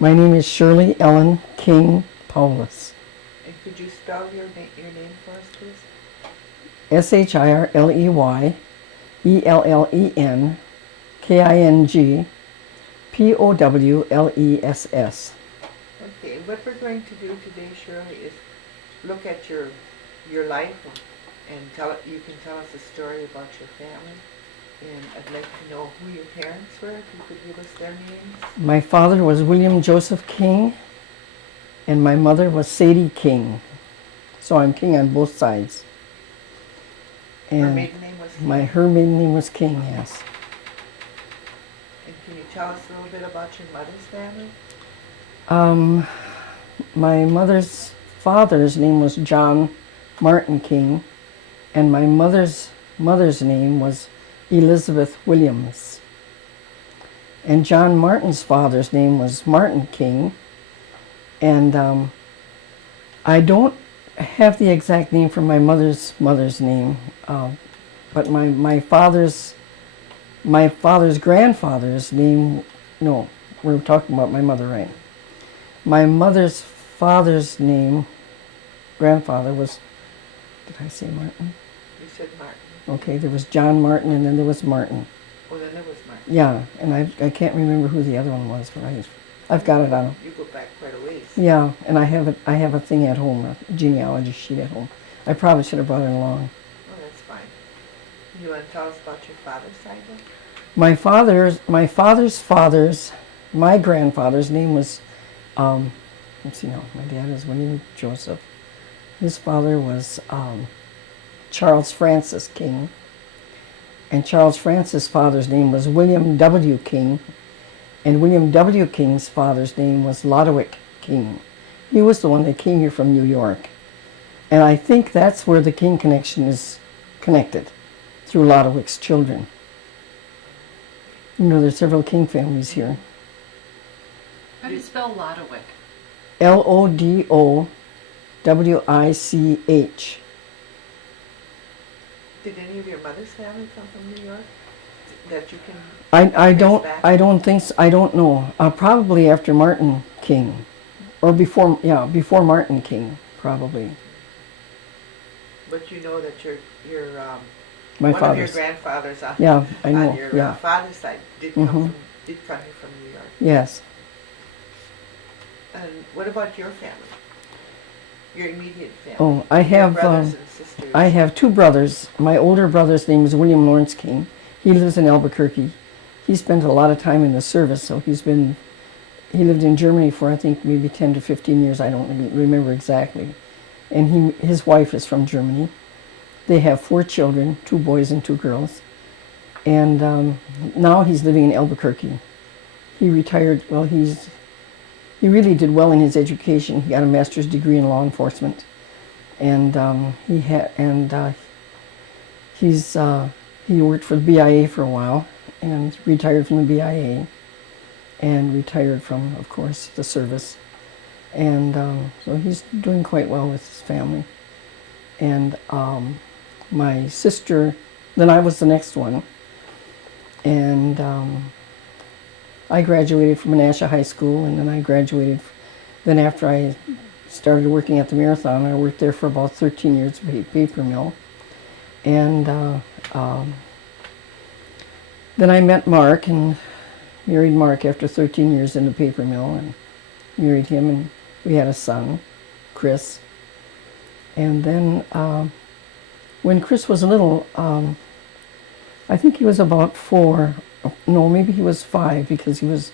My name is Shirley Ellen King Powless. And could you spell your name for us, please? SHirleyEllenKingPowless. Okay, what we're going to do today, Shirley, is look at your life, and you can tell us a story about your family. And I'd like to know who your parents were, if you could give us their names. My father was William Joseph King, and my mother was Sadie King. So I'm King on both sides. And her maiden name was King? Her maiden name was King, yes. And can you tell us a little bit about your mother's family? My mother's father's name was John Martin King, and my mother's name was Elizabeth Williams. And John Martin's father's name was Martin King, and I don't have the exact name for my mother's name, but my father's grandfather's name, no, we're talking about my mother, right? My mother's father's name, grandfather, was, did I say Martin? You said Martin. Okay, there was John Martin, and then there was Martin. Oh, then there was Martin. Yeah, and I can't remember who the other one was, but I've got it on. You go back quite a ways. Yeah, and I have a thing at home, a genealogy sheet at home. I probably should have brought it along. Oh, that's fine. You want to tell us about your father's side then? My grandfather's name was, let's see now, my dad is William Joseph. His father was Charles Francis King, and Charles Francis' father's name was William W. King, and William W. King's father's name was Lodowick King. He was the one that came here from New York, and I think that's where the King connection is connected, through Lodowick's children. You know, there's several King families here. How do you spell Lodowick? Lodowich. Did any of your mother's family come from New York? That you can I trace back? don't think so. I don't know. Probably after Martin King, or before Martin King, probably. But you know that your My one father's. of your grandfathers on, Yeah, I know. on your Yeah. father's side did come Mhm. here from New York. Yes. And what about your family? Your immediate family? Oh, I Your have brothers and sisters. I have two brothers. My older brother's name is William Lawrence King. He lives in Albuquerque. He spent a lot of time in the service, so he lived in Germany for I think maybe 10 to 15 years. I don't remember exactly. And his wife is from Germany. They have 4 children, 2 boys and 2 girls. And now he's living in Albuquerque. He retired. Well, he really did well in his education. He got a master's degree in law enforcement, and he worked for the BIA for a while, and retired from the BIA, and retired from, of course, the service, and so he's doing quite well with his family. And my sister, then I was the next one, and I graduated from Menasha High School, and then I graduated. Then after I started working at the Marathon, I worked there for about 13 years at a paper mill. And then I met Mark and married Mark after 13 years in the paper mill, and married him, and we had a son, Chris. And then when Chris was little, I think he was about 4. No, maybe he was 5, because he was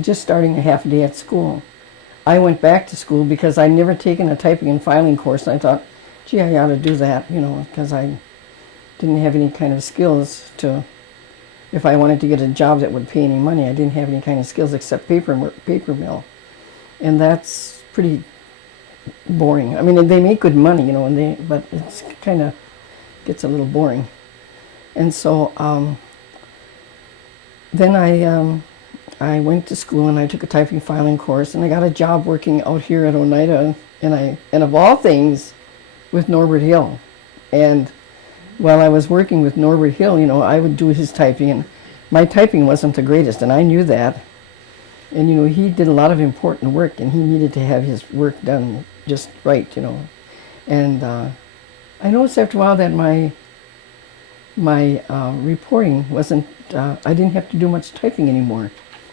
just starting a half day at school. I went back to school because I'd never taken a typing and filing course, and I thought, gee, I ought to do that, because I didn't have any kind of skills if I wanted to get a job that would pay any money. I didn't have any kind of skills except paper mill, and that's pretty boring. I mean, they make good money, but it's kind of gets a little boring. And so then I went to school, and I took a typing filing course, and I got a job working out here at Oneida, and of all things, with Norbert Hill. And while I was working with Norbert Hill, I would do his typing, and my typing wasn't the greatest, and I knew that. And, he did a lot of important work, and he needed to have his work done just right, And I noticed after a while that my reporting wasn't, I didn't have to do much typing anymore.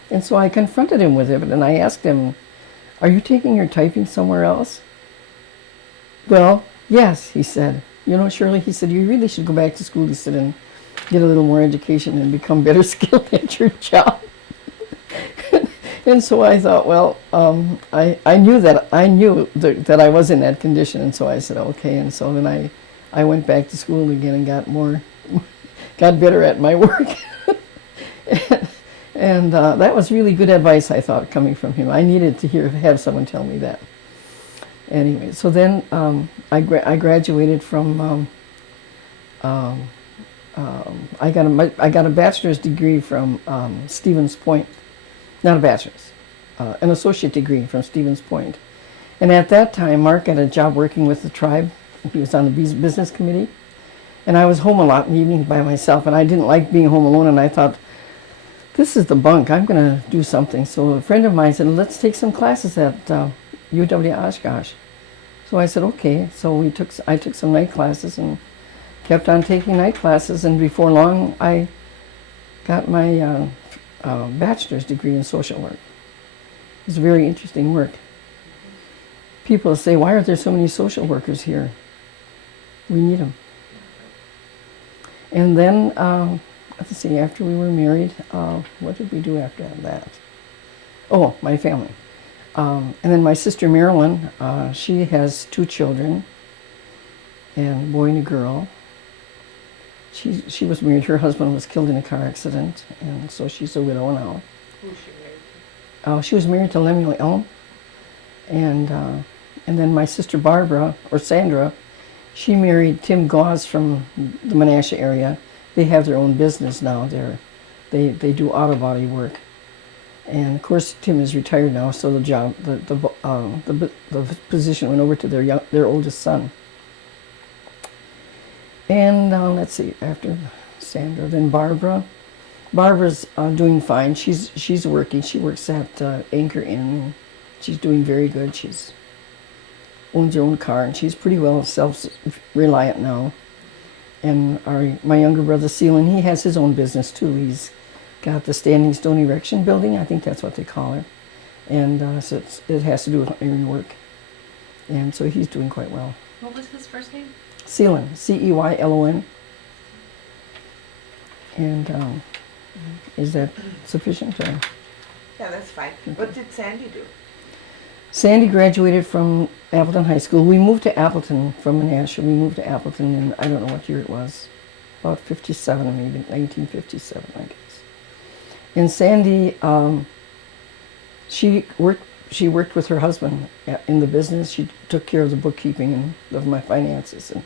And so I confronted him with it, and I asked him, "Are you taking your typing somewhere else?" "Well, yes," he said. "Shirley," he said, "you really should go back to school," he said, "and get a little more education and become better skilled at your job." And so I thought, well, I knew that I was in that condition, and so I said, okay. And so then I went back to school again and got better at my work. And that was really good advice, I thought, coming from him. I needed to have someone tell me that. Anyway, so then I graduated from. I got a bachelor's degree from Stevens Point, not a bachelor's, an associate degree from Stevens Point. And at that time, Mark got a job working with the tribe. He was on the business committee. And I was home a lot in the evening by myself, and I didn't like being home alone, and I thought, this is the bunk, I'm going to do something. So a friend of mine said, let's take some classes at UW Oshkosh. So I said, okay. So I took some night classes and kept on taking night classes, and before long I got my bachelor's degree in social work. It was very interesting work. People say, why are there so many social workers here? We need them. And then, let's see, after we were married, what did we do after that? Oh, my family. And then my sister Marilyn, she has 2 children, and a boy and a girl. She was married. Her husband was killed in a car accident, and so she's a widow now. Who's she married to? She was married to Lemuel Elm, and then my sister Barbara, or Sandra, she married Tim Gauze from the Menasha area. They have their own business now. They do auto body work, and of course Tim is retired now, so the position went over to their oldest son. And let's see, after Sandra, then Barbara. Barbara's doing fine. She's working. She works at Anchor Inn. She's doing very good. She's owns her own car, and she's pretty well self-reliant now. And my younger brother Seelan, he has his own business too. He's got the Standing Stone Erection building. I think that's what they call it. And so it has to do with iron work. And so he's doing quite well. What was his first name? Seelan, Ceylon. And is that sufficient? Or? Yeah, that's fine. What did Sandy do? Sandy graduated from Appleton High School. We moved to Appleton from Menasha. We moved to Appleton in, I don't know what year it was, about 57, maybe 1957, I guess. And Sandy, she worked with her husband in the business. She took care of the bookkeeping and of my finances and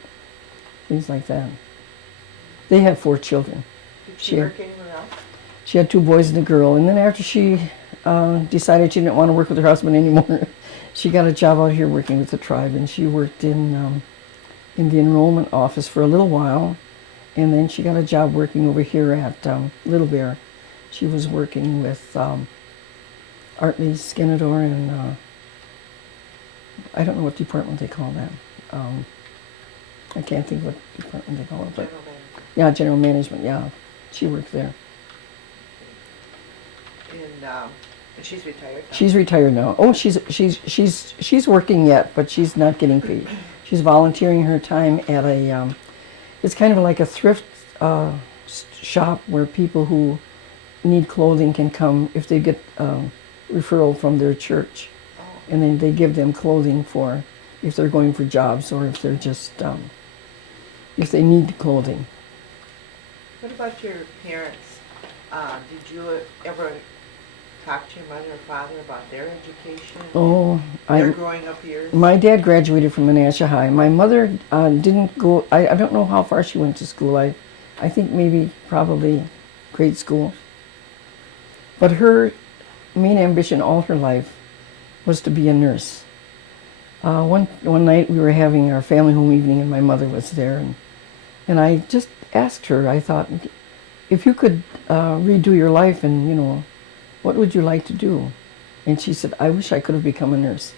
things like that. They have 4 children. Did she work anywhere else? She had 2 boys and a girl. And then after she decided she didn't want to work with her husband anymore, she got a job out here working with the tribe, and she worked in the enrollment office for a little while, and then she got a job working over here at Little Bear. She was working with Artley Skinador and I don't know what department they call that. I can't think what department they call it, but General manager. yeah, general management. Yeah, she worked there. And she's retired now? She's retired now. Oh, she's working yet, but she's not getting paid. She's volunteering her time at a. It's kind of like a thrift shop where people who need clothing can come if they get referral from their church, and then they give them clothing for if they're going for jobs or if they're just if they need clothing. What about your parents? Did you ever talk to your mother or father about their education? Oh, their growing up years? My dad graduated from Menasha High. My mother didn't go. I don't know how far she went to school. I think maybe probably grade school. But her main ambition all her life was to be a nurse. One night we were having our family home evening, and my mother was there, and I just asked her. I thought, if you could redo your life, and what would you like to do? And she said, I wish I could have become a nurse.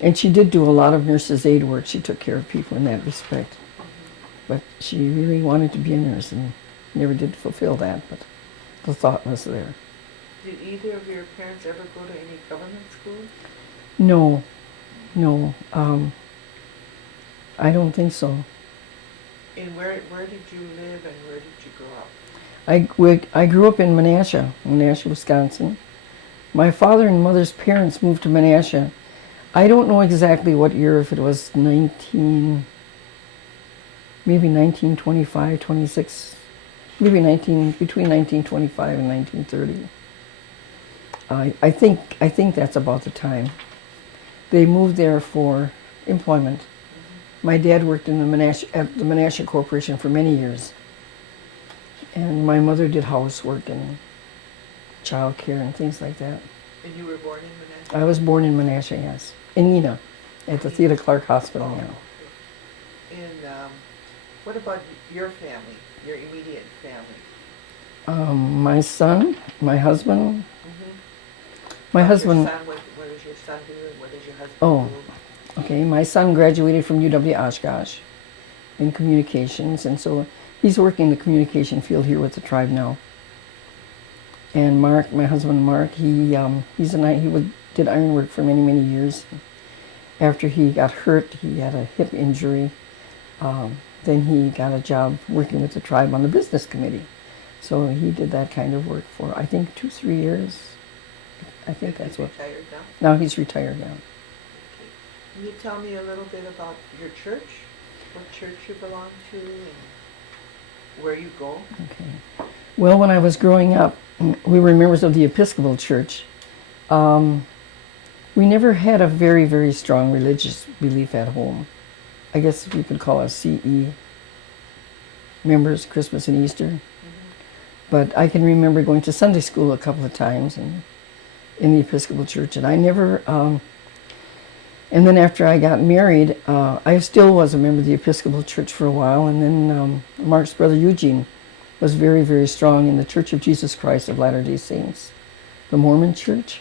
And she did do a lot of nurse's aid work. She took care of people in that respect. But she really wanted to be a nurse and never did fulfill that, but the thought was there. Did either of your parents ever go to any government schools? No, no, I don't think so. And where did you live and where did you grow up? I grew up in Menasha, Wisconsin. My father and mother's parents moved to Menasha. I don't know exactly what year, if it was maybe 1925, 26, maybe between 1925 and 1930. I think that's about the time. They moved there for employment. My dad worked in at the Menasha Corporation for many years. And my mother did housework and child care and things like that. And you were born in Menasha? I was born in Menasha, yes. In Neenah, at the Theda Clark Hospital, yeah. Okay. And what about your family, your immediate family? My son, my husband. My What husband. What does your son do and what does your husband Oh, do? okay. My son graduated from UW Oshkosh in communications, and so he's working in the communication field here with the tribe now. And Mark, my husband Mark, he did iron work for many, many years. After he got hurt, he had a hip injury. Then he got a job working with the tribe on the business committee. So he did that kind of work for, I think, 2-3 years. I think that's He's what. retired now? Now he's retired now. Okay. Can you tell me a little bit about your church? What church you belong to and where you go? Okay. Well, when I was growing up, we were members of the Episcopal Church. We never had a very, very strong religious belief at home. I guess you could call us CE members, Christmas and Easter. But I can remember going to Sunday school a couple of times in the Episcopal Church, and I never. And then after I got married, I still was a member of the Episcopal Church for a while, and then Mark's brother Eugene was very, very strong in the Church of Jesus Christ of Latter-day Saints, the Mormon Church.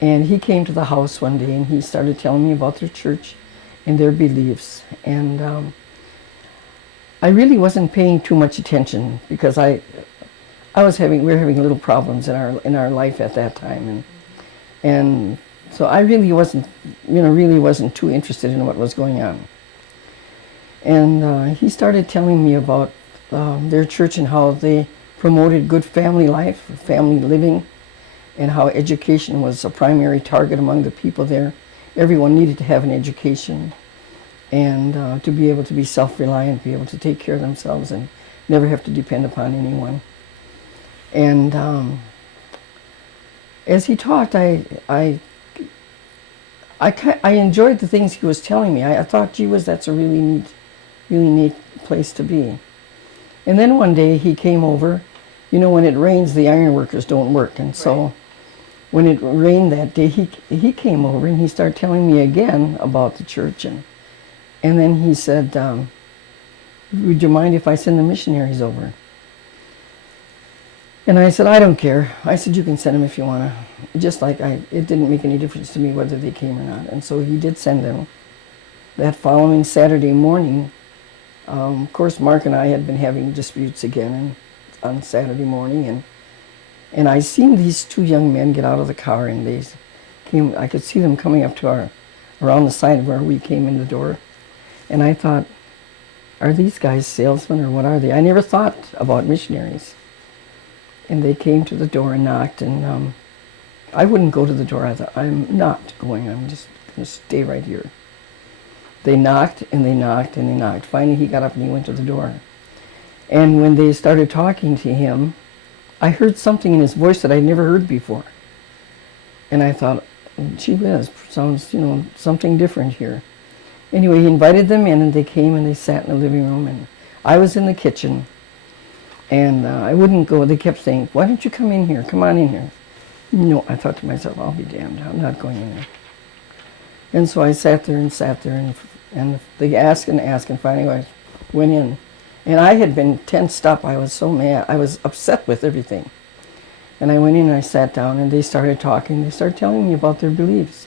And he came to the house one day and he started telling me about their church and their beliefs. And I really wasn't paying too much attention because we were having little problems in our life at that time, and so I really wasn't too interested in what was going on. And he started telling me about their church and how they promoted good family life, family living, and how education was a primary target among the people there. Everyone needed to have an education and to be able to be self-reliant, be able to take care of themselves and never have to depend upon anyone. And as he talked, I enjoyed the things he was telling me. I thought, gee whiz, that's a really neat place to be. And then one day he came over. You know, when it rains, the iron workers don't work, and so when it rained that day, he came over and he started telling me again about the church, and then he said, would you mind if I send the missionaries over? And I said, I don't care. I said, you can send them if you want to. Just like it didn't make any difference to me whether they came or not. And so he did send them. That following Saturday morning, of course, Mark and I had been having disputes again on Saturday morning, and I seen these two young men get out of the car, and they came. I could see them coming up to around the side where we came in the door, and I thought, are these guys salesmen or what are they? I never thought about missionaries. And they came to the door and knocked, and I wouldn't go to the door. I thought, I'm not going. I'm just going to stay right here. They knocked, and they knocked, and they knocked. Finally, he got up and he went to the door. And when they started talking to him, I heard something in his voice that I'd never heard before. And I thought, gee whiz, sounds, something different here. Anyway, he invited them in, and they came, and they sat in the living room, and I was in the kitchen. And I wouldn't go. They kept saying, why don't you come in here? Come on in here. No, I thought to myself, I'll be damned. I'm not going in there. And so I sat there, and they asked and asked, and finally I went in. And I had been tensed up. I was so mad. I was upset with everything. And I went in and I sat down, and they started talking. They started telling me about their beliefs.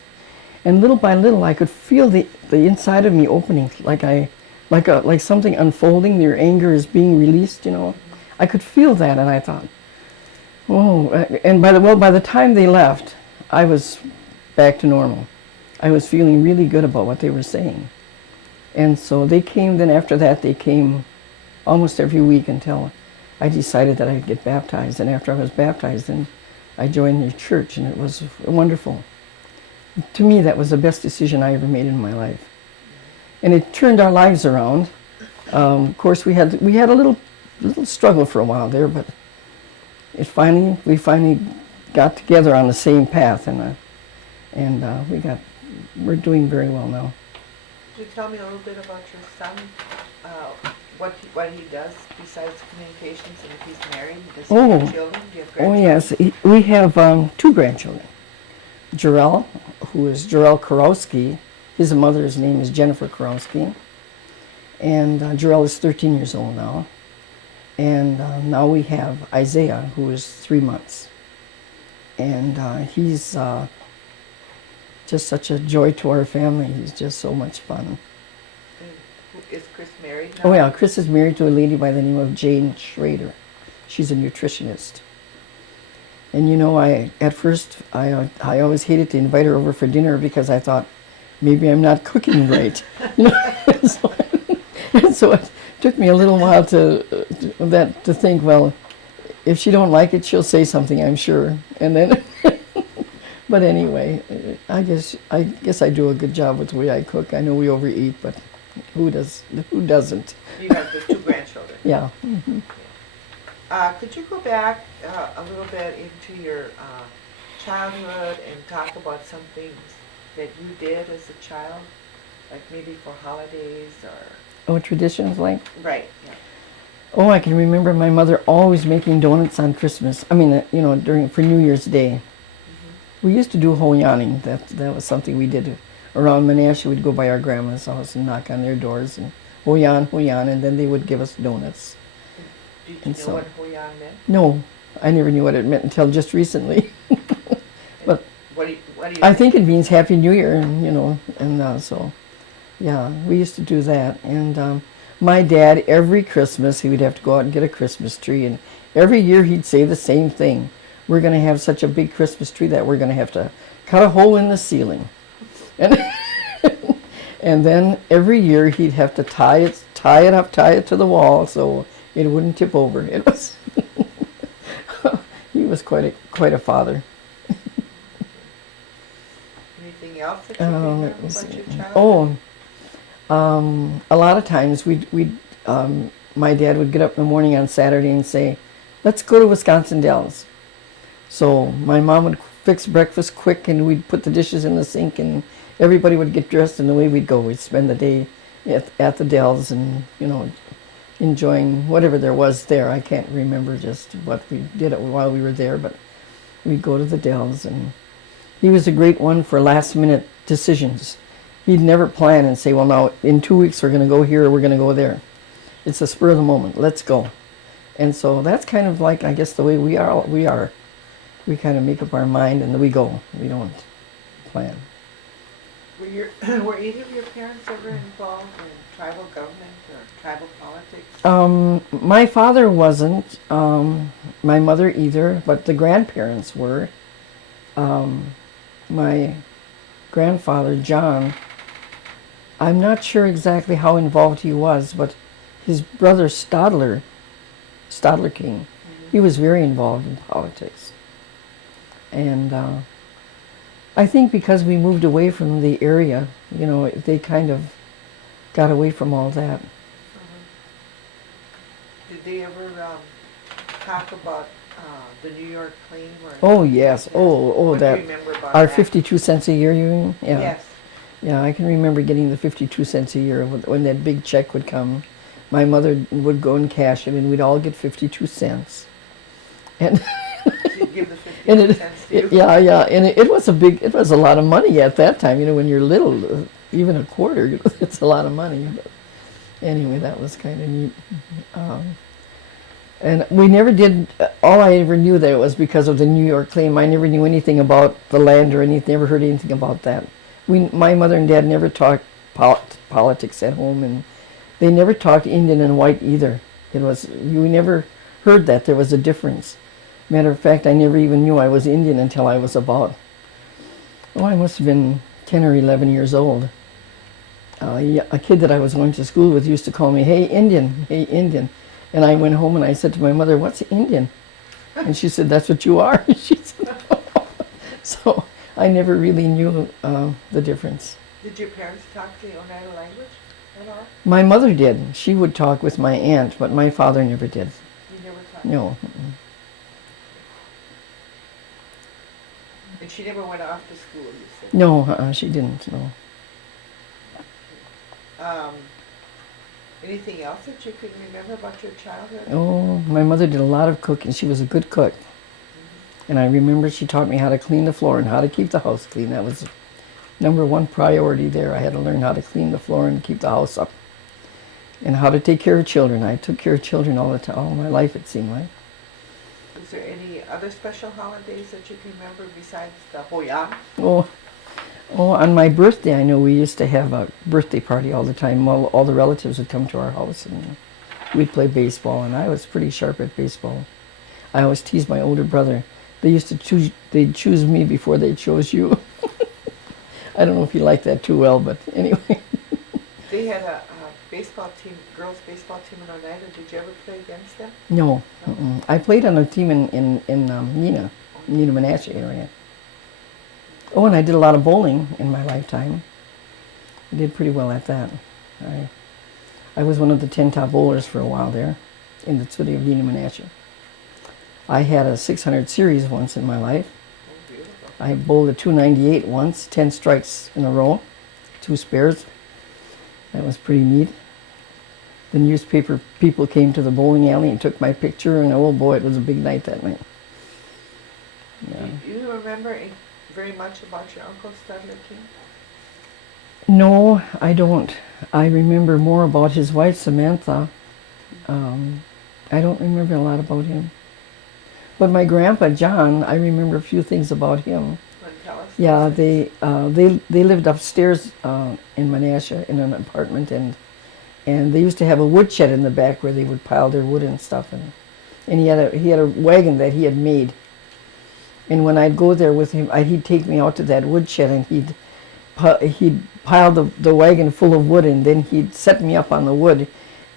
And little by little, I could feel the inside of me opening, like something unfolding. Their anger is being released, you know. I could feel that, and I thought, oh. And by the time they left, I was back to normal. I was feeling really good about what they were saying. And so they came. Then after that, they came almost every week until I decided that I'd get baptized. And after I was baptized, then I joined the church, and it was wonderful. To me, that was the best decision I ever made in my life. And it turned our lives around. Of course, we had a little struggle for a while there, but we finally got together on the same path, and we're doing very well now. Could you tell me a little bit about your son? What he does besides communications, and if he's married? Does he have children? Do you have grandchildren? Oh yes, we have 2 grandchildren. Jarell, who is Jarell Karowski. His mother's name is Jennifer Karowski. And Jarell is 13 years old now. And now we have Isaiah, who is 3 months. And he's just such a joy to our family. He's just so much fun. Is Chris married now? Oh yeah, Chris is married to a lady by the name of Jane Schrader. She's a nutritionist. And you know, at first I always hated to invite her over for dinner because I thought maybe I'm not cooking right. You know? and so it took me a little while to think, well, if she don't like it, she'll say something, I'm sure. And then, but anyway, I guess I do a good job with the way I cook. I know we overeat, but who doesn't? You have the 2 grandchildren. Yeah. Mm-hmm. Could you go back a little bit into your childhood and talk about some things that you did as a child, like maybe for holidays or... Oh, traditions like? Right, yeah. Oh, I can remember my mother always making donuts on Christmas. I mean, for New Year's Day. Mm-hmm. We used to do hoyaning. That was something we did around Menasha. We'd go by our grandma's house and knock on their doors and hoyan, and then they would give us donuts. Did you know what hoyan meant? No, I never knew what it meant until just recently. But what do you I think it means Happy New Year, and so, yeah, we used to do that. And my dad, every Christmas, he would have to go out and get a Christmas tree, and every year he'd say the same thing. We're going to have such a big Christmas tree that we're going to have to cut a hole in the ceiling. And and then every year he'd have to tie it to the wall so it wouldn't tip over. It was he was quite a father. Anything else that you remember about your childhood? A lot of times my dad would get up in the morning on Saturday and say, "Let's go to Wisconsin Dells." So my mom would fix breakfast quick, and we'd put the dishes in the sink, and everybody would get dressed, and away we'd go. We'd spend the day at the Dells, and enjoying whatever there was there. I can't remember just what we did while we were there, but we'd go to the Dells, and he was a great one for last minute decisions. He'd never plan and say, well, now in 2 weeks we're going to go here or we're going to go there. It's a spur of the moment. Let's go. And so that's kind of like, I guess, the way we are. We kind of make up our mind and then we go. We don't plan. Were either of your parents ever involved in tribal government or tribal politics? My father wasn't. My mother either, but the grandparents were. My grandfather, John, I'm not sure exactly how involved he was, but his brother Stadler King, he was very involved in politics. And I think because we moved away from the area, they kind of got away from all that. Did they ever talk about the New York claim? Oh yes. Oh, what that. Do you remember about our that? 52 cents a year, you mean? Yeah. Yes. Yeah, I can remember getting the 52 cents a year when that big check would come. My mother would go and cash it, and we'd all get 52 cents. And So you'd give the 52 cents to you? yeah, and it was a lot of money at that time. When you're little, even a quarter, it's a lot of money. But anyway, that was kind of neat. And we never did, all I ever knew that it was because of the New York claim. I never knew anything about the land or anything, never heard anything about that. My mother and dad never talked politics at home, and they never talked Indian and white either. We never heard that there was a difference. Matter of fact, I never even knew I was Indian until I was about, I must have been 10 or 11 years old. A kid that I was going to school with used to call me, "Hey, Indian, hey, Indian." And I went home and I said to my mother, "What's Indian?" And she said, "That's what you are." She said, so I never really knew the difference. Did your parents talk the Oneida language at all? My mother did. She would talk with my aunt, but my father never did. You never talked? No. And she never went off to school, you said? No, she didn't, no. Anything else that you can remember about your childhood? Oh, my mother did a lot of cooking. She was a good cook. And I remember she taught me how to clean the floor and how to keep the house clean. That was number one priority there. I had to learn how to clean the floor and keep the house up. And how to take care of children. I took care of children all the time, all my life, it seemed like. Is there any other special holidays that you can remember besides the Hoya? Oh, on my birthday, I know we used to have a birthday party all the time. All the relatives would come to our house and we'd play baseball, and I was pretty sharp at baseball. I always teased my older brother. They'd choose me before they chose you. I don't know if he liked that too well, but anyway. They had a baseball team, girls baseball team in Oneida. Did you ever play against them? No. I played on a team in Neenah, Menasha area. Oh, and I did a lot of bowling in my lifetime. I did pretty well at that. I was one of the 10 top bowlers for a while there in the city of Neenah Menasha. I had a 600 series once in my life. Oh, beautiful. I bowled a 298 once, 10 strikes in a row, 2 spares. That was pretty neat. The newspaper people came to the bowling alley and took my picture, and oh boy, it was a big night that night. Yeah. Do you remember very much about your Uncle Studley King? No, I don't. I remember more about his wife, Samantha. I don't remember a lot about him. But my grandpa, John, I remember a few things about him. Want to tell us? Yeah, they lived upstairs in Menasha in an apartment, and they used to have a woodshed in the back where they would pile their wood and stuff. And he had a wagon that he had made. And when I'd go there with him, he'd take me out to that woodshed, and he'd pile the wagon full of wood, and then he'd set me up on the wood,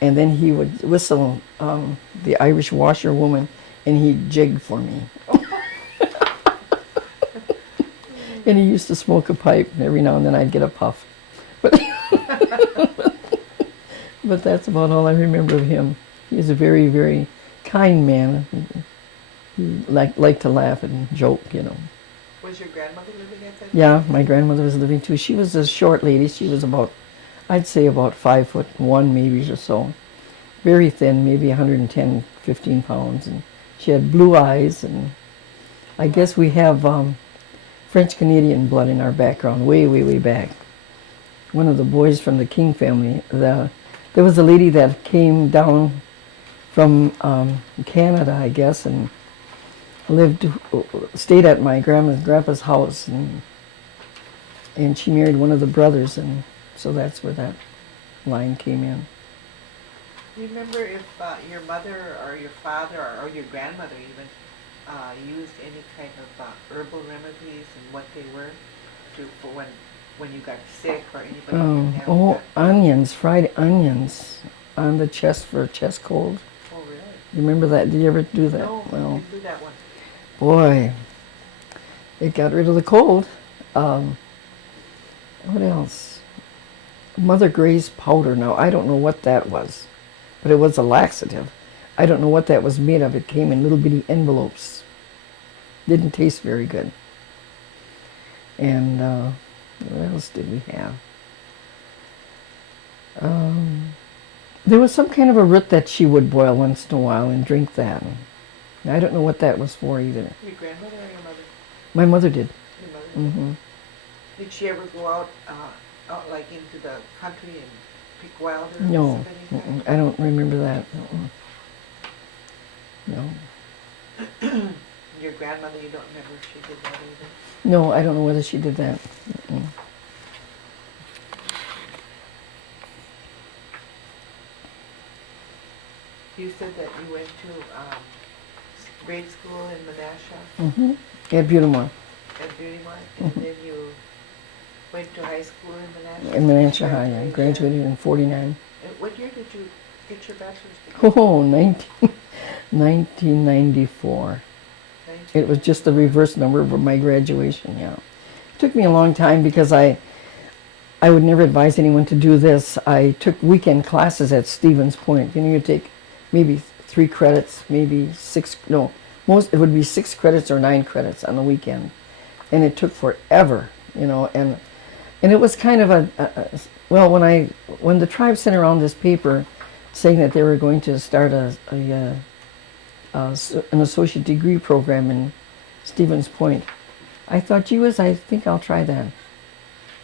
and then he would whistle the Irish washerwoman, and he'd jig for me. And he used to smoke a pipe, and every now and then I'd get a puff. But, but that's about all I remember of him. He was a very, very kind man. He liked to laugh and joke, you know. Was your grandmother living at that time? Yeah, my grandmother was living too. She was a short lady. She was I'd say about 5'1" maybe or so. Very thin, maybe 110, 15 pounds. And she had blue eyes, and I guess we have French-Canadian blood in our background, way, way, way back. One of the boys from the King family, there was a lady that came down from Canada, I guess, and stayed at my grandpa's house, and she married one of the brothers, and so that's where that line came in. Do you remember if your mother or your father or your grandmother even used any kind of herbal remedies and what they were for when you got sick or anybody didn't have that? Onions, fried onions on the chest for a chest cold. Oh, really? You remember that? Did you ever do that? No, I didn't do that one. Boy, it got rid of the cold. What else? Mother Gray's powder. Now, I don't know what that was, but it was a laxative. I don't know what that was made of. It came in little bitty envelopes. Didn't taste very good. And what else did we have? There was some kind of a root that she would boil once in a while and drink that. I don't know what that was for either. Your grandmother or your mother? My mother did. Your mother did. Mm-hmm. Did she ever go out like into the country and pick wild herbs? No, of any kind? I don't remember that. No. Your grandmother, you don't remember if she did that either? No, I don't know whether she did that. Mm-mm. You said that you went to grade school in Menasha Mm-hmm. At Butamore, at Beauty Mart, and then you went to high school in Menasha? in Menasha High. I Graduated graduated in 49. there. And what year did you get your bachelor's degree? Oh, 1994. It was just the reverse number of my graduation, yeah. It took me a long time because I would never advise anyone to do this. I took weekend classes at Stevens Point. You know, you take maybe 3 credits, maybe 6, no, it would be 6 credits or 9 credits on the weekend. And it took forever, you know, and it was kind of well, when the tribe sent around this paper saying that they were going to start an associate degree program in Stevens Point, I thought, gee whiz, I think I'll try that.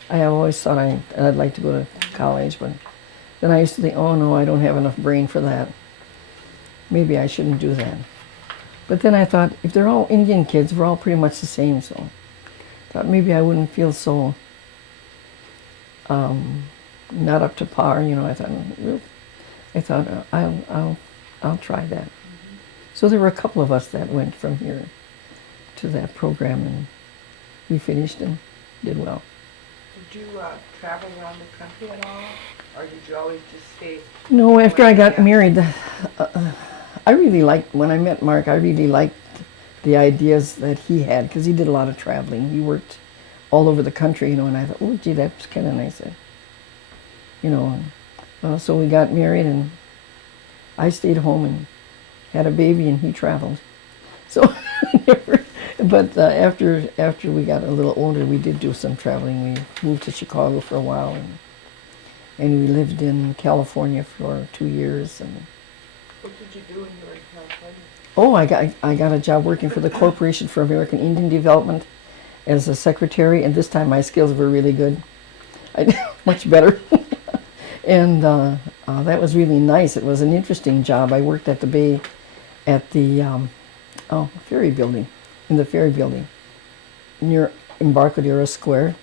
I always thought I'd like to go to college, but then I used to think, oh no, I don't have enough brain for that. Maybe I shouldn't do that. But then I thought, if they're all Indian kids, we're all pretty much the same, so I thought maybe I wouldn't feel so not up to par, you know. I thought I'll try that. Mm-hmm. So there were a couple of us that went from here to that program, and we finished and did well. Did you travel around the country at all, or did you always just stay? No, after I got Yeah. married, I really liked, when I met Mark, I really liked the ideas that he had, because he did a lot of traveling. He worked all over the country, you know, and I thought, oh, gee, that's kind of nice. You know, so we got married, and I stayed home and had a baby, and he traveled. So, but after we got a little older, we did do some traveling. We moved to Chicago for a while, and we lived in California for 2 years. And What did you do when you were in California? oh, I got a job working for the Corporation for American Indian Development as a secretary, and this time my skills were really good. Much better. And that was really nice. It was an interesting job. I worked at the Bay, at the ferry building, in the ferry building, near Embarcadero Square.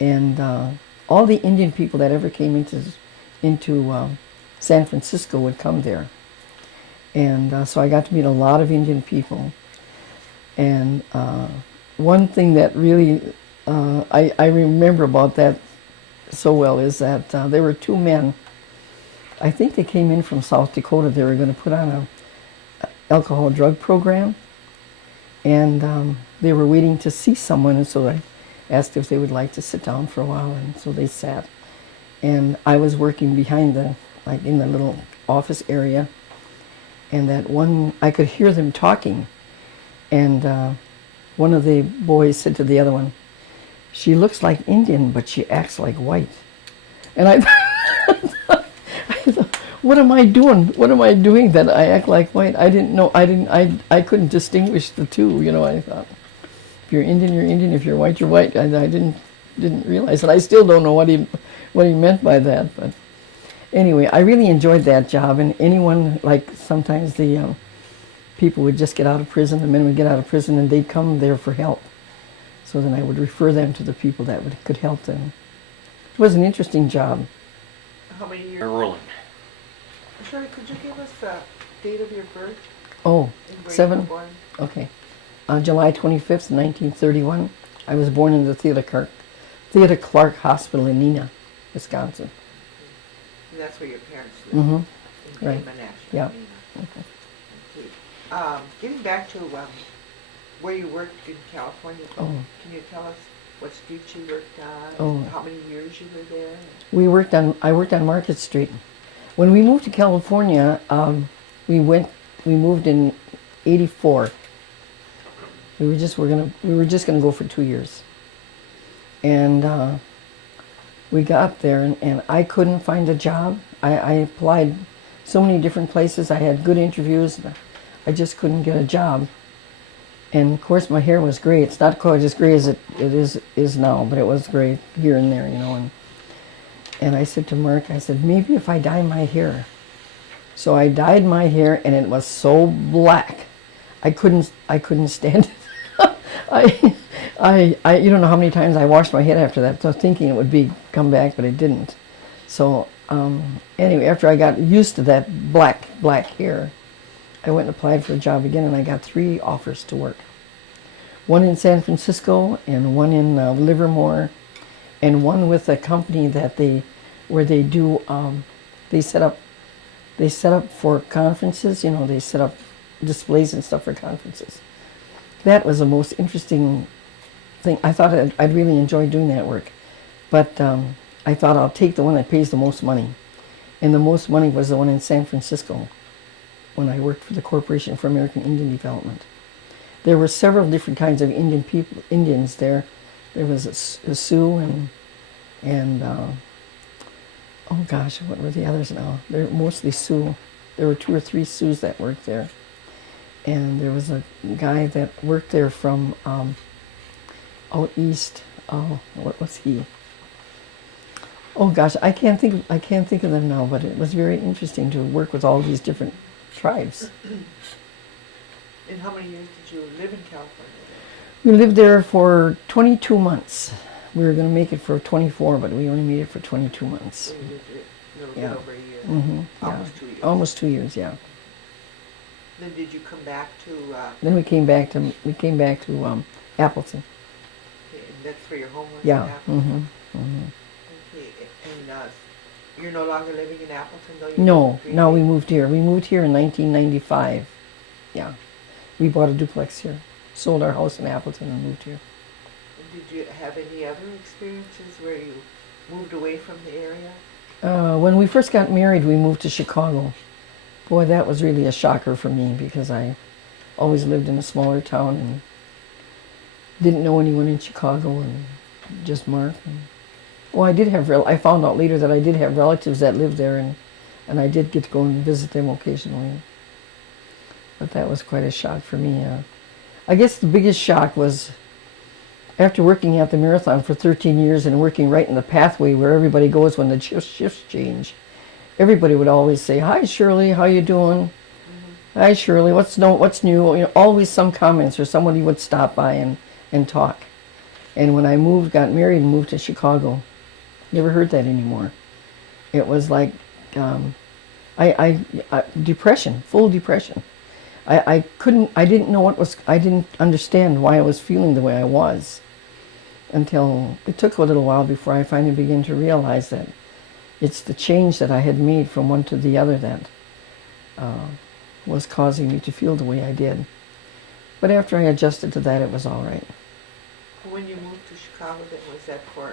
And all the Indian people that ever came into San Francisco would come there. And so I got to meet a lot of Indian people. And one thing that really I remember about that so well is that there were 2 men. I think they came in from South Dakota. They were going to put on a alcohol drug program, and they were waiting to see someone, and so I asked if they would like to sit down for a while, and so they sat. And I was working behind in the little office area, and I could hear them talking, and one of the boys said to the other one, "She looks like Indian, but she acts like white." And I thought, what am I doing? What am I doing that I act like white? I didn't know. I couldn't distinguish the two. You know, I thought, if you're Indian, you're Indian. If you're white, you're white. I didn't realize, and I still don't know what he meant by that. But anyway, I really enjoyed that job. And anyone, like sometimes the people would just get out of prison. The men would get out of prison, and they'd come there for help. So then I would refer them to the people that could help them. It was an interesting job. How many years? They're rolling. Shirley, could you give us the date of your birth? Oh, And where you 7? were born? Okay. July 25th, 1931. I was born in the Theda Clark Hospital in Neenah, Wisconsin. And that's where your parents lived? Mm-hmm. In Right. Menasha, Yeah. Okay. Getting back to where you worked in California, Oh. can you tell us what streets you worked on? Oh. How many years you were there? I worked on Market Street. When we moved to California, we moved in '84. We were just gonna go for 2 years, and we got there, and I couldn't find a job. I applied so many different places. I had good interviews. I just couldn't get a job. And of course, my hair was gray. It's not quite as gray as it is now, but it was gray here and there, you know. And I said to Mark, I said, maybe if I dye my hair, So I dyed my hair, and it was so black, I couldn't stand it. You don't know how many times I washed my head after that, so thinking it would come back, but it didn't. So anyway, after I got used to that black hair, I went and applied for a job again, and I got 3 offers to work. One in San Francisco, and one in Livermore, and one with a company where they do they set up for conferences. They set up displays and stuff for conferences. That was the most interesting thing. I thought I'd really enjoy doing that work, but I thought I'll take the one that pays the most money, and the most money was the one in San Francisco when I worked for the Corporation for American Indian Development. There were several different kinds of Indians there. There was a Sioux and oh gosh, what were the others now? They're mostly Sioux. There were 2 or 3 Sioux that worked there. And there was a guy that worked there from out east. Oh, what was he? Oh gosh, I can't think of them now. But it was very interesting to work with all these different tribes. And how many years did you live in California? We lived there for 22 months. We were going to make it for 24, but we only made it for 22 months. So you lived a little Yeah. bit over a year. Mm-hmm. Almost 2 years. Almost 2 years, yeah. Then did you come back to? Then we came back to Appleton. Okay, and that's where your home was. Yeah. In Appleton? Mm-hmm. Mm-hmm. Okay, and you're no longer living in Appleton, though. No, we moved here. We moved here in 1995. Yeah, we bought a duplex here, sold our house in Appleton, and moved here. Did you have any other experiences where you moved away from the area? When we first got married, we moved to Chicago. Boy, that was really a shocker for me because I always lived in a smaller town and didn't know anyone in Chicago, and just Mark. I found out later that I did have relatives that lived there, and I did get to go and visit them occasionally. But that was quite a shock for me. I guess the biggest shock was after working at the Marathon for 13 years and working right in the pathway where everybody goes when the shifts change. Everybody would always say, "Hi, Shirley, how you doing?" Mm-hmm. "Hi, Shirley, what's new?" Always some comments, or somebody would stop by and talk. And when I got married and moved to Chicago, never heard that anymore. It was like depression, full depression. I didn't understand why I was feeling the way I was until it took a little while before I finally began to realize that it's the change that I had made from one to the other that was causing me to feel the way I did. But after I adjusted to that, it was all right. When you moved to Chicago, then was that for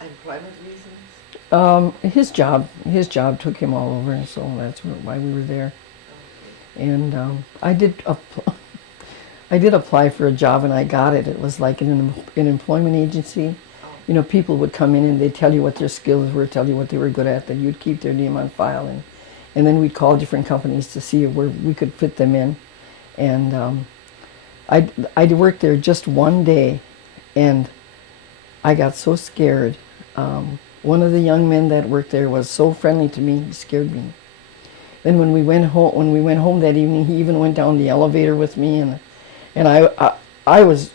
employment reasons? His job took him all over, and so that's why we were there. Okay. And I did apply for a job, and I got it. It was like an employment agency. Oh. People would come in and they'd tell you what their skills were, tell you what they were good at, then you'd keep their name on file, and then we'd call different companies to see where we could fit them in. And I'd worked there just one day, and I got so scared. One of the young men that worked there was so friendly to me, he scared me. Then when we went home that evening, he even went down the elevator with me, and I was,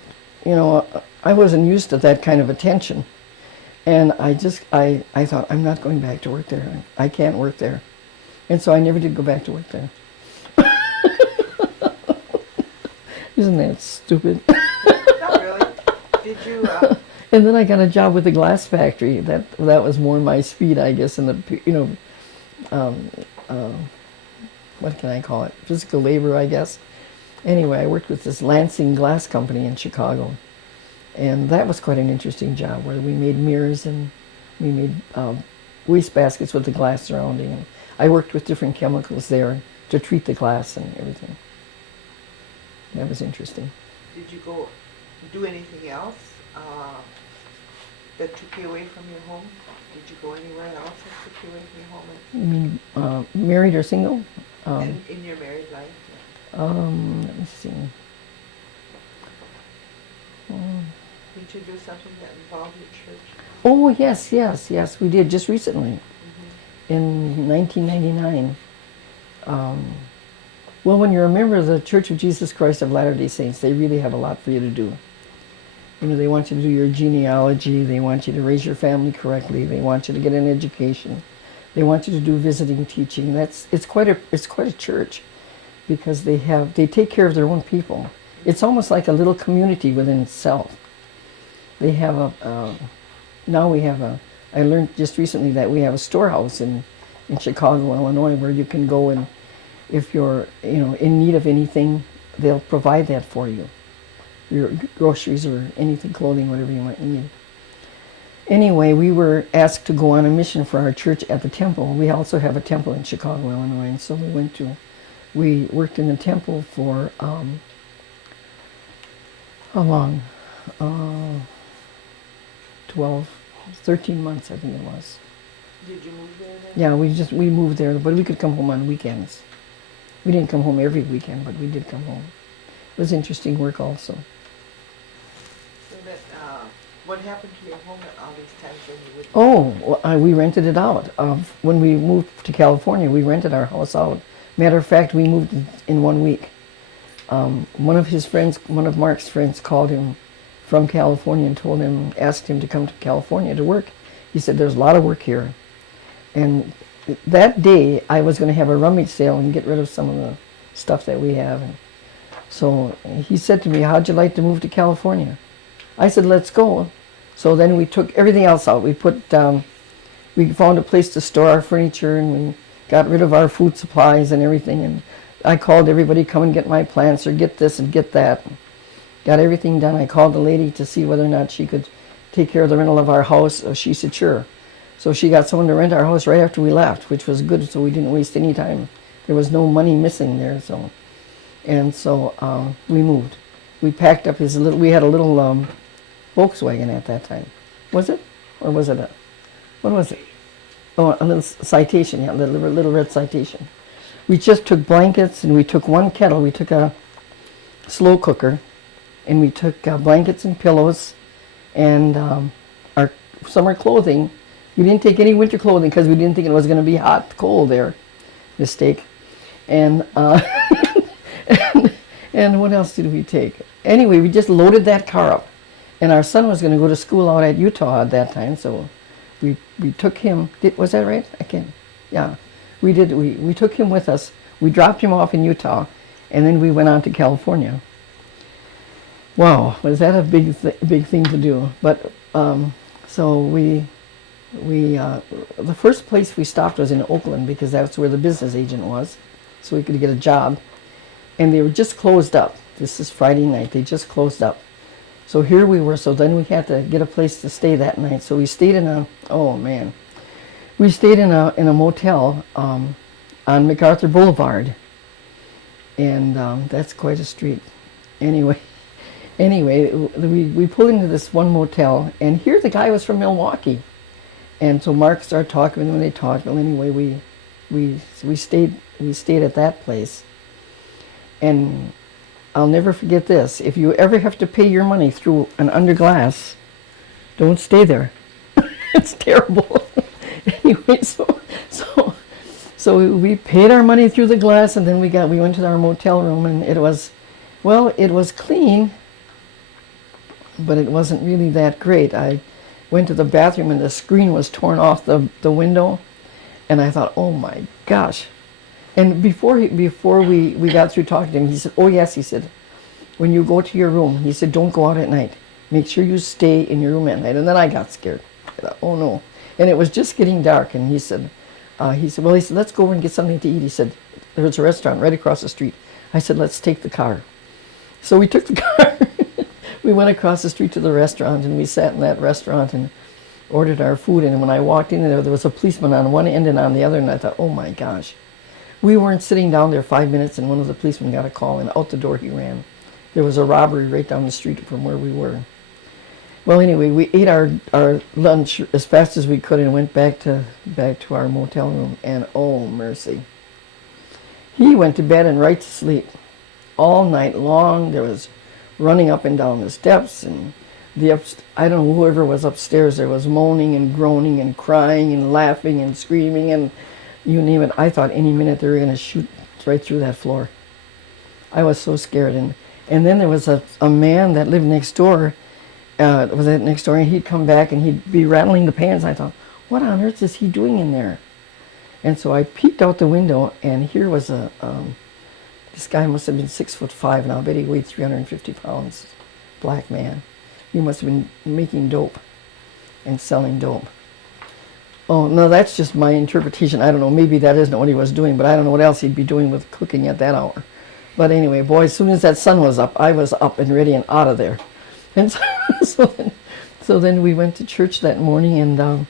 I wasn't used to that kind of attention, and I thought, I'm not going back to work there. I can't work there, and so I never did go back to work there. Isn't that stupid? Not really. Did you? And then I got a job with the glass factory. That was more my speed, I guess, in the what can I call it? Physical labor, I guess. Anyway, I worked with this Lansing glass company in Chicago, and that was quite an interesting job where we made mirrors and we made waste baskets with the glass surrounding. And I worked with different chemicals there to treat the glass and everything. That was interesting. Did you go do anything else that took you away from your home? Did you go anywhere else that took you away from your home? You mean married or single? In your married life? Let me see. Did you do something that involved your church? Oh, yes, we did just recently. Mm-hmm. In 1999, Well, when you're a member of the Church of Jesus Christ of Latter-day Saints, they really have a lot for you to do. You know, they want you to do your genealogy, they want you to raise your family correctly, they want you to get an education, they want you to do visiting teaching. It's quite a church, because they take care of their own people. It's almost like a little community within itself. They have I learned just recently that we have a storehouse in Chicago, Illinois, where you can go, and if you're in need of anything, they'll provide that for you. Your groceries or anything, clothing, whatever you might need. Anyway, we were asked to go on a mission for our church at the temple. We also have a temple in Chicago, Illinois, and so we worked in the temple for, how long? 13 months, I think it was. Did you move there then? Yeah, we moved there, but we could come home on weekends. We didn't come home every weekend, but we did come home. It was interesting work also. So that, what happened to your home at all these times when you would? We rented it out. When we moved to California, we rented our house out. Matter of fact, we moved in 1 week. One of Mark's friends called him from California and asked him to come to California to work. He said, there's a lot of work here. And that day, I was going to have a rummage sale and get rid of some of the stuff that we have. And so he said to me, how'd you like to move to California? I said, let's go. So then we took everything else out. We found a place to store our furniture, and we got rid of our food supplies and everything. And I called everybody, come and get my plants, or get this and get that. Got everything done. I called the lady to see whether or not she could take care of the rental of our house. She said, sure. So she got someone to rent our house right after we left, which was good, so we didn't waste any time. There was no money missing there, so we moved. We packed up we had a little Volkswagen at that time. Was it? Or was it what was it? Oh, a little Citation, yeah, a little red Citation. We just took blankets, and we took one kettle. We took a slow cooker, and we took blankets and pillows, and our summer clothing. We didn't take any winter clothing because we didn't think it was going to be hot, cold there. Mistake. And and what else did we take? Anyway, we just loaded that car up. And our son was going to go to school out at Utah at that time, so we took him. Was that right? I can't. Yeah, we did. We took him with us. We dropped him off in Utah, and then we went on to California. Wow, was that a big thing to do? But so the first place we stopped was in Oakland, because that's where the business agent was, so we could get a job. And they were just closed up. This is Friday night. They just closed up. So here we were. So then we had to get a place to stay that night. So we stayed in a motel on MacArthur Boulevard, and that's quite a street. Anyway, we pulled into this one motel, and here the guy was from Milwaukee. And so Mark started talking with him, and they talked. Well, anyway, we stayed at that place. And I'll never forget this. If you ever have to pay your money through an under glass, don't stay there. It's terrible. Anyway, so we paid our money through the glass, and then we went to our motel room, and it was clean, but it wasn't really that great. I went to the bathroom, and the screen was torn off the window, and I thought, oh my gosh. And before we got through talking to him, he said, oh yes, he said, when you go to your room, he said, don't go out at night. Make sure you stay in your room at night. And then I got scared. I thought, oh no. And it was just getting dark, and he said, let's go over and get something to eat. He said, there's a restaurant right across the street. I said, let's take the car. So we took the car. We went across the street to the restaurant, and we sat in that restaurant and ordered our food. And when I walked in there was a policeman on one end and on the other, and I thought, oh my gosh. We weren't sitting down there 5 minutes, and one of the policemen got a call, and out the door he ran. There was a robbery right down the street from where we were. Well, anyway, we ate our lunch as fast as we could and went back to our motel room, and oh mercy. He went to bed and right to sleep. All night long, there was running up and down the steps, and I don't know, whoever was upstairs there was moaning and groaning and crying and laughing and screaming, and you name it. I thought any minute they were going to shoot right through that floor. I was so scared. And then there was a man that lived next door, and he'd come back and he'd be rattling the pans. I thought, what on earth is he doing in there? And so I peeked out the window, and here was this guy must have been 6'5", and I'll bet he weighed 350 pounds. Black man. He must have been making dope and selling dope. Oh, no, that's just my interpretation. I don't know. Maybe that isn't what he was doing, but I don't know what else he'd be doing with cooking at that hour. But anyway, boy, as soon as that sun was up, I was up and ready and out of there. And so then we went to church that morning, and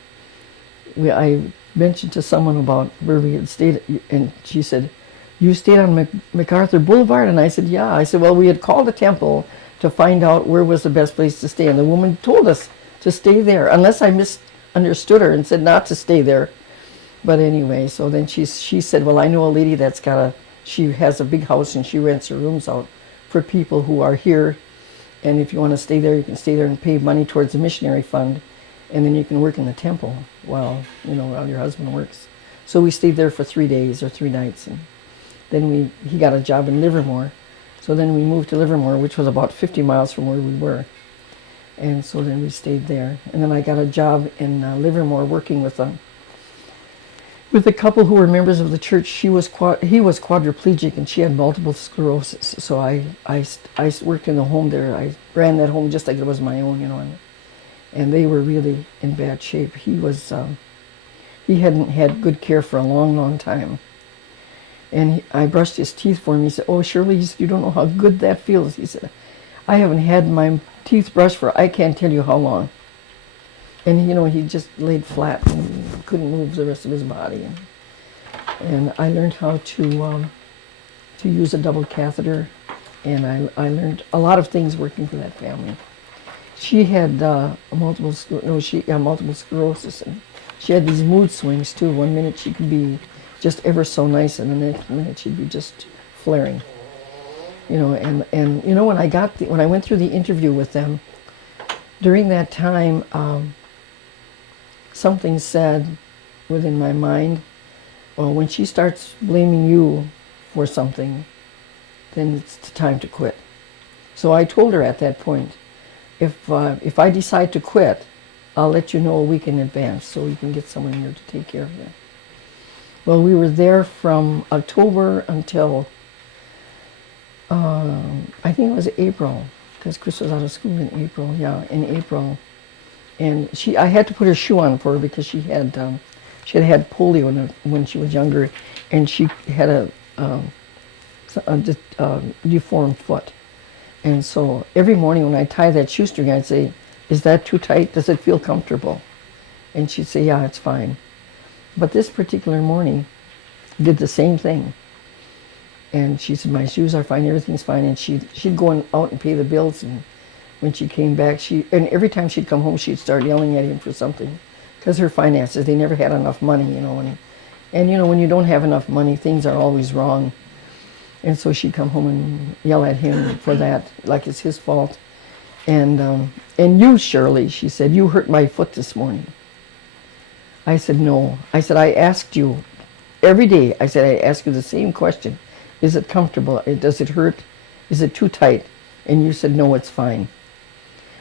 I mentioned to someone about where we had stayed, and she said, you stayed on MacArthur Boulevard? And I said, yeah. I said, well, we had called the temple to find out where was the best place to stay, and the woman told us to stay there, unless I misunderstood her and said not to stay there. But anyway, so then she said, well, I know a lady she has a big house, and she rents her rooms out for people who are here, and if you want to stay there, you can stay there and pay money towards the missionary fund, and then you can work in the temple while your husband works. So we stayed there for 3 days or 3 nights, and then he got a job in Livermore. So then we moved to Livermore, which was about 50 miles from where we were. And so then we stayed there. And then I got a job in Livermore working with a couple who were members of the church. He was quadriplegic, and she had multiple sclerosis. So I worked in the home there. I ran that home just like it was my own, and they were really in bad shape. He hadn't had good care for a long, long time. And I brushed his teeth for him. He said, oh, Shirley, he said, you don't know how good that feels. He said, I haven't had my teeth brushed for I can't tell you how long. And, he just laid flat and couldn't move the rest of his body. And I learned how to use a double catheter. And I learned a lot of things working for that family. She had multiple sclerosis. And she had these mood swings, too. One minute she could be just ever so nice, and the next minute she'd be just flaring. When I went through the interview with them, during that time, something said within my mind, well, when she starts blaming you for something, then it's time to quit. So I told her at that point, if I decide to quit, I'll let you know a week in advance so you can get someone here to take care of you. Well, we were there from October until, I think it was April, because Chris was out of school in April, in April. And I had to put her shoe on for her because she had had polio when she was younger, and she had a deformed foot. And so every morning when I tie that shoestring, I'd say, is that too tight? Does it feel comfortable? And she'd say, yeah, it's fine. But this particular morning, did the same thing. And she said, my shoes are fine, everything's fine. And she'd go out and pay the bills. And when she came back, and every time she'd come home, she'd start yelling at him for something. Because her finances, they never had enough money, And when you don't have enough money, things are always wrong. And so she'd come home and yell at him for that, like it's his fault. And you, Shirley, she said, you hurt my foot this morning. I said, no. I said, I asked you every day. I said, I ask you the same question. Is it comfortable? Does it hurt? Is it too tight? And you said, no, it's fine.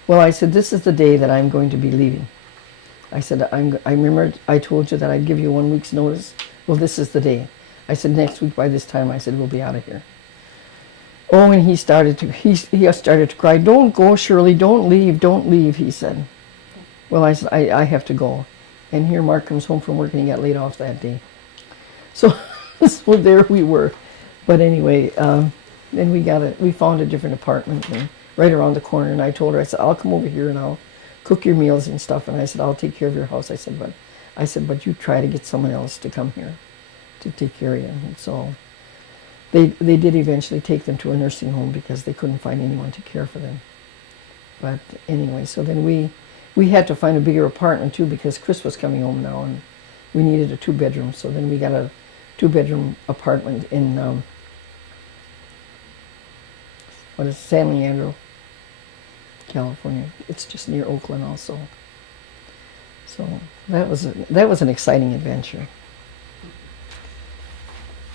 Well, I said, this is the day that I'm going to be leaving. I said, I remember I told you that I'd give you 1 week's notice. Well, this is the day. I said, next week by this time, I said, we'll be out of here. Oh, and he started to cry. Don't go, Shirley. Don't leave, he said. Well, I said, I have to go. And here Mark comes home from work and he got laid off that day. So, so there we were. But anyway, then we found a different apartment right around the corner. And I told her, I said, I'll come over here and I'll cook your meals and stuff. And I said, I'll take care of your house. I said, but you try to get someone else to come here to take care of you. And so they did eventually take them to a nursing home because they couldn't find anyone to care for them. But anyway, so then we had to find a bigger apartment too because Chris was coming home now and we needed a 2-bedroom. So then we got a 2-bedroom apartment in San Leandro, California. It's just near Oakland also. So that was an exciting adventure.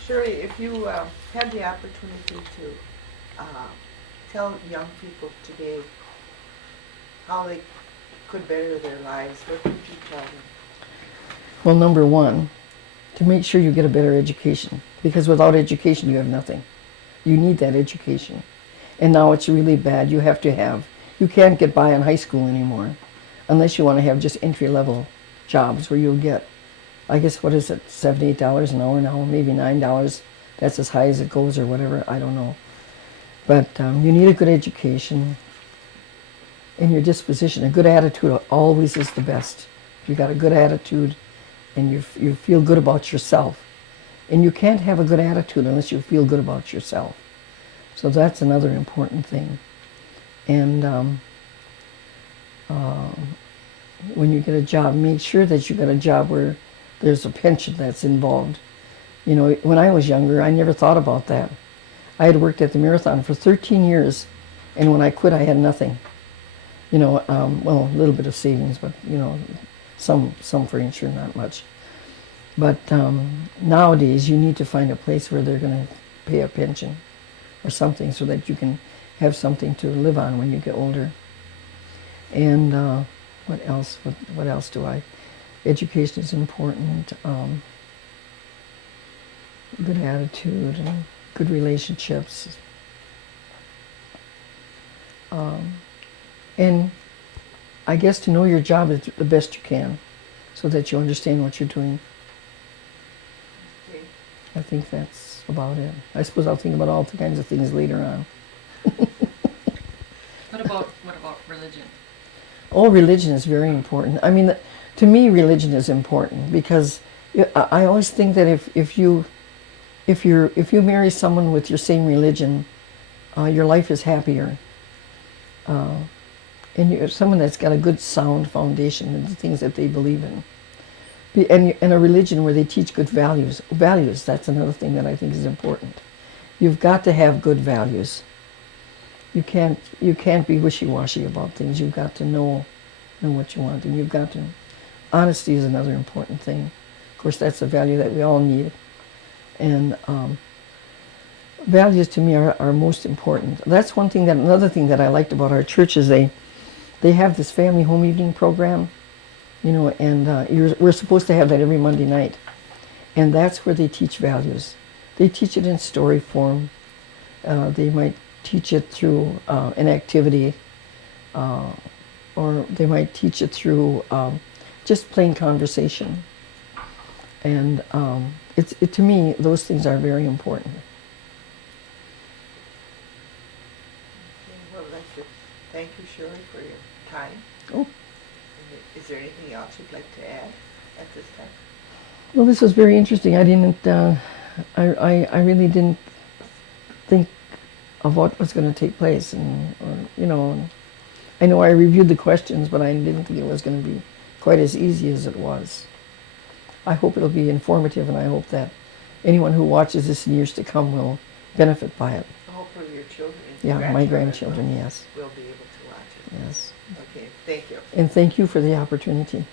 Shirley, if you had the opportunity to tell young people today how they could better their lives, what would you tell them? Well, number one, to make sure you get a better education, because without education you have nothing. You need that education. And now it's really bad. You can't get by in high school anymore unless you want to have just entry-level jobs where you'll get, I guess, what is it, $7, $8 an hour now, maybe $9. That's as high as it goes or whatever, I don't know. But you need a good education and your disposition. A good attitude always is the best. If you got a good attitude and you feel good about yourself. And you can't have a good attitude unless you feel good about yourself. So that's another important thing. And when you get a job, make sure that you get a job where there's a pension that's involved. You know, when I was younger, I never thought about that. I had worked at the Marathon for 13 years, and when I quit, I had nothing. You know, well, a little bit of savings, but, you know, some for insurance, not much. But nowadays, you need to find a place where they're going to pay a pension or something so that you can have something to live on when you get older. And what else? What else do I? Education is important. Good attitude and good relationships. And I guess to know your job is the best you can so that you understand what you're doing. Okay. I think that's about it. I suppose I'll think about all kinds of things later on. What about religion? Oh, religion is very important. I mean, to me, religion is important because I always think that if you marry someone with your same religion, your life is happier. And you're someone that's got a good sound foundation in the things that they believe in. And a religion where they teach good values. Values, that's another thing that I think is important. You've got to have good values. You can't be wishy-washy about things. You've got to know what you want, and you've got to. Honesty is another important thing. Of course, that's a value that we all need. And values to me are most important. That's one thing another thing that I liked about our church is they have this family home evening program, you know, and we're supposed to have that every Monday night. And that's where they teach values. They teach it in story form. They might teach it through an activity, or they might teach it through just plain conversation. And to me, those things are very important. Okay, well, I'd like to thank you, Shirley, for your time. Oh. And is there anything else you'd like to add at this time? Well, this was very interesting. I really didn't think of what was going to take place, and I know I reviewed the questions, but I didn't think it was going to be quite as easy as it was. I hope it'll be informative, and I hope that anyone who watches this in years to come will benefit by it. Hopefully your children and Yeah, my grandchildren, yes. will be able to watch it. Yes. Okay, thank you. And thank you for the opportunity.